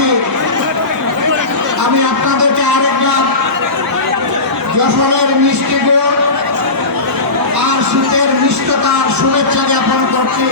শাস্যবাসী আমি আপনাদেরকে আরেকবার যশোরের মিষ্টি গুড় আর শীতের মিষ্টতার শুভেচ্ছা জ্ঞাপন করছি।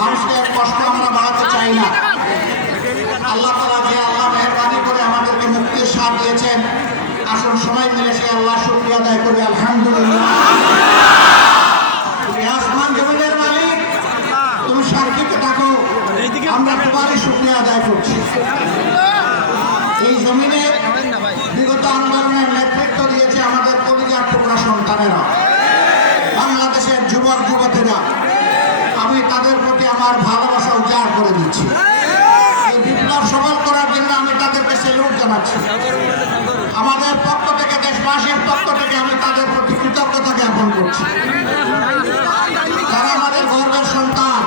মানুষকে কষ্ট আমরা বাড়াতে চাই না। আল্লাহ তালা যে আল্লাহ মেহরবানি করে আমাদেরকে মুক্তির সাথ দিয়েছেন, আসুন সময় মিলে সে আল্লাহ শুক্রিয়া আদায় করি, আলহামদুলিল্লাহ। আসমান জমিনের মালিক, তুমি সার্কিকে থাকো আমরা তোমারই শুক্রিয়া আদায় করছি। এই জমিনে বিগত আন্দোলনের নেতৃত্ব দিয়েছে আমাদের কলিজার টুকরা সন্তানেরা, বাংলাদেশের যুবক যুবতীরা আমি তাদের প্রতি আমার ভালোবাসা উজাড় করে দিচ্ছি। এই বিপ্লব সফল করার জন্য আমি তাদেরকে সেলুট জানাচ্ছি। আমাদের পক্ষ থেকে, দেশবাসীর পক্ষ থেকে আমি তাদের প্রতি কৃতজ্ঞতা জ্ঞাপন করছি। তারা আমাদের গর্বের সন্তান,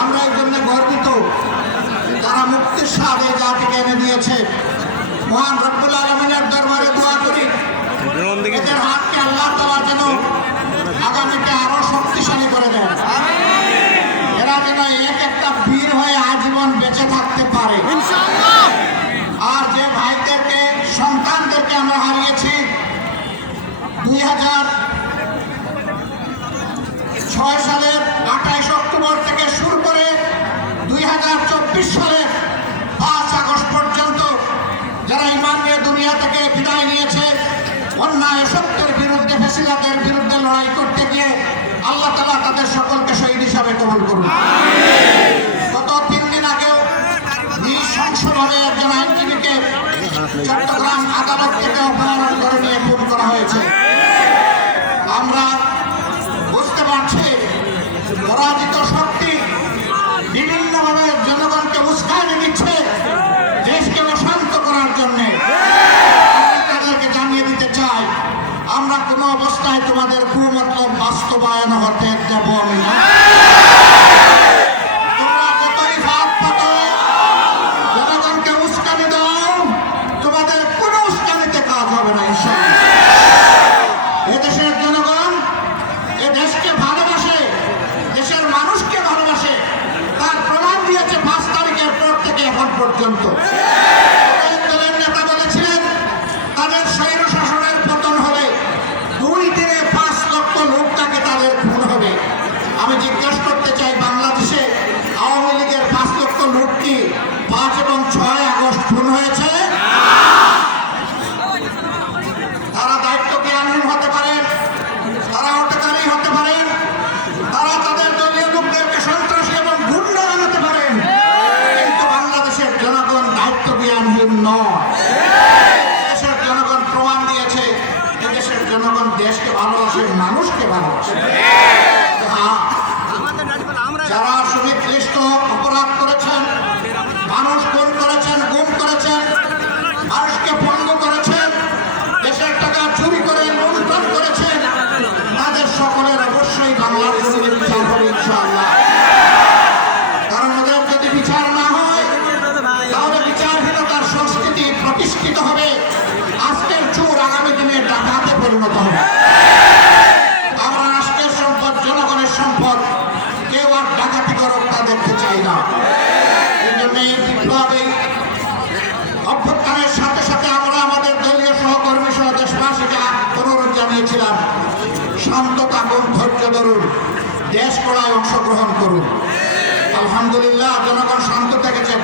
আমরা এই জন্য গর্বিত। যারা মুক্তির স্বাদ এই জাতিকে এনে দিয়েছে, মহান রব্বুল আলমিনের যারা ইমান নিয়ে দুনিয়া থেকে বিদায় নিয়েছে, অন্যায়, সত্যের বিরুদ্ধে ফেসিলাদের বিরুদ্ধে লড়াই করতে গিয়ে আল্লাহ তালা তাদের সকলকে শহীদ হিসাবে কবুল করুন। গত তিন দিন আগেও নৃশংসভাবে একজন আইনজীবীকে চট্টগ্রাম আদালত থেকে অপহরণ করে নিয়ে খুন করা হয়েছে। আমরা বুঝতে পারছি, পরাজিত শক্তি বিভিন্নভাবে জনগণকে উস্কানি দিচ্ছে দেশকে অশান্ত করার জন্যে আমরা তাদেরকে জানিয়ে দিতে চাই আমরা কোনো অবস্থায় তোমাদের কুমতলব বাস্তবায়ন হতে দেব না তোমরা যতই ভাব পাতো জনগণকে উস্কানি দাও তোমাদের কোনো উস্কানিতে কাজ হবে না ইনশাআল্লাহ এদেশের জনগণ এ দেশকে ভালোবাসে দেশের মানুষকে ভালোবাসে তার প্রমাণ দিয়েছে পাঁচ তারিখের পর থেকে এখন পর্যন্ত এক দলের নেতা বলেছিলেন তাদের স্বৈর শাসনের পতন হবে দুই দিনে পাঁচ লক্ষ লোক তাকে তাদের খুন হবে আমি জিজ্ঞাসা করতে চাই বাংলাদেশে আওয়ামী লীগের পাঁচ লক্ষ লোক কি পাঁচ এবং ছয় আগস্ট খুন হয়েছে ভালোবাসেন মানুষকে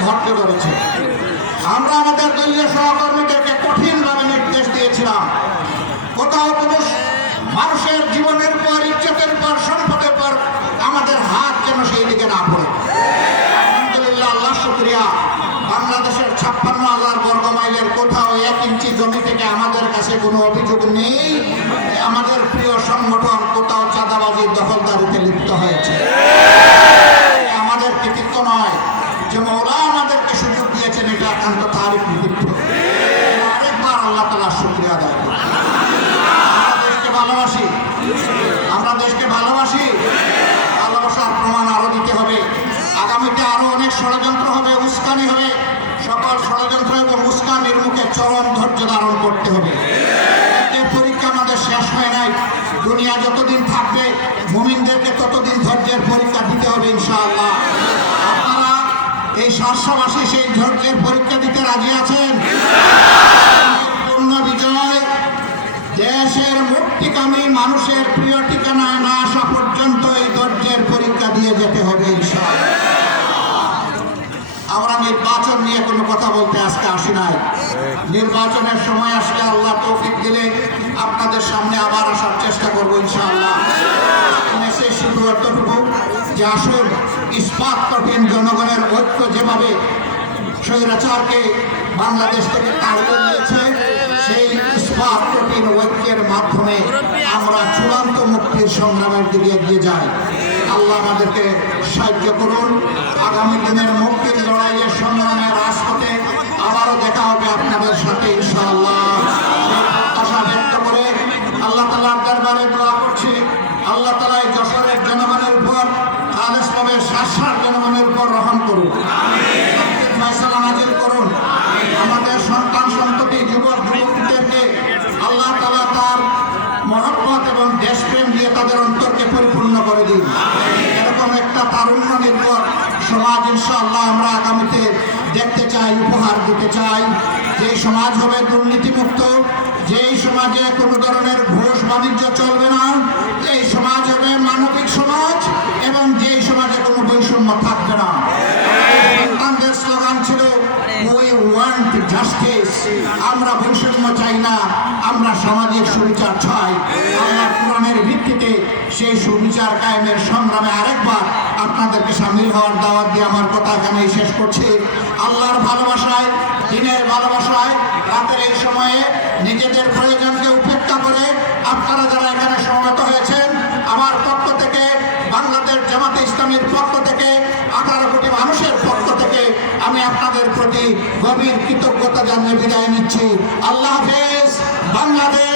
ধৈর্য ধরেছে আমরা আমাদের দলীয় সহকর্মীদেরকে কঠিনভাবে নির্দেশ দিয়েছিলাম। কোথাও কোনো মানুষের জীবনের পর, ইজ্জতের পর, সম্পদের পর আমাদের হাত যেন সেই দিকে না পড়ে আলহামদুলিল্লাহ, আল্লাহ শুক্রিয়া। বাংলাদেশের ছাপ্পান্ন হাজার বর্গ মাইলের কোথাও এক ইঞ্চি জমি থেকে আমাদের কাছে কোনো অভিযোগ নেই। আমাদের প্রিয় সংগঠন কোথাও চাঁদাবাজির দখলদারিতে লিপ্ত হয়েছে আমাদের কৃতিত্ব নয় যে মৌলা আমাদেরকে সুযোগ দিয়েছেন এটা একান্ত তারই কৃতিত্ব আরেকবার আল্লাহ তালা শুক্রিয়া দেয় আমরা দেশকে ভালোবাসি আমরা দেশকে ভালোবাসি ভালোবাসার প্রমাণ আরও দিতে হবে আগামীতে আরও অনেক ষড়যন্ত্র হবে উস্কানি হবে সকল ষড়যন্ত্র এবং উস্কানির মুখে চরম ধৈর্য ধারণ করতে হবে এই পরীক্ষা আমাদের শেষ হয় নাই দুনিয়া যতদিন থাকবে মুমিনদেরকে ততদিন ধৈর্যের পরীক্ষা দিতে হবে ইনশাআল্লাহ। আপনারা এই শাসমাসে সেই ধৈর্যের পরীক্ষা দিতে রাজি আছেন? পূর্ণ বিজয় দেশের মুক্তিকামী মানুষের প্রিয় ঠিকানায় না আসা পর্যন্ত এই ধৈর্যের পরীক্ষা দিয়ে যেতে হবে ইনশাআল্লাহ। আমরা নির্বাচন নিয়ে কোনো কথা বলতে আজকে আসি নাই। নির্বাচনের সময় আসলে আল্লাহ তৌফিক দিলে আপনাদের সামনে আবার আসার চেষ্টা করব ইনশাআল্লাহ। এসে শুধু এতটুকু যে আসুন ইস্পাত কঠিন জনগণের ঐক্য যেভাবে স্বৈরাচারকে বাংলাদেশ থেকে তাড়িয়ে নিয়েছে সেই ইস্পাত কঠিন ঐক্যের মাধ্যমে আমরা চূড়ান্ত মুক্তির সংগ্রামের দিকে এগিয়ে যাই। আল্লাহ আমাদেরকে সাহায্য করুন। আগামী দিনের মুক্তির লড়াইয়ের সংগ্রামের ইনশাআল্লাহ আমরা আগামীতে দেখতে চাই, উপহার দিতে চাই। যে সমাজ হবে দুর্নীতিমুক্ত, যেই সমাজে কোনো ধরনের ঘোষ বাণিজ্য চলবে না, এই সমাজ হবে মানবিক সমাজ এবং যেই সমাজে কোনো বৈষম্য থাকবে না। আমরা বৈষম্য চাই না, আমরা সামাজিক সুবিচার চাই। আমরা কোরআনের ভিত্তিতে সেই সুবিচার কায়েমের সংগ্রামে আরেকবার আপনাদেরকে সামিল হওয়ার দাওয়াত দিয়ে আমার কথা এখানেই শেষ করছি। আল্লাহর ভালোবাসায়, দিনের ভালোবাসায়, রাতের এই সময়ে নিজেদের প্রয়োজনকে উপেক্ষা করে আপনারা যারা এখানে সমবেত হয়েছেন, আমার পক্ষ থেকে, বাংলাদেশ জামাতে ইসলামের পক্ষ থেকে, আঠারো কোটি মানুষের পক্ষ থেকে আমি আপনাদের প্রতি গভীর কৃতজ্ঞতা জানিয়ে বিদায় নিচ্ছি। আল্লাহ হাফেজ, বাংলাদেশ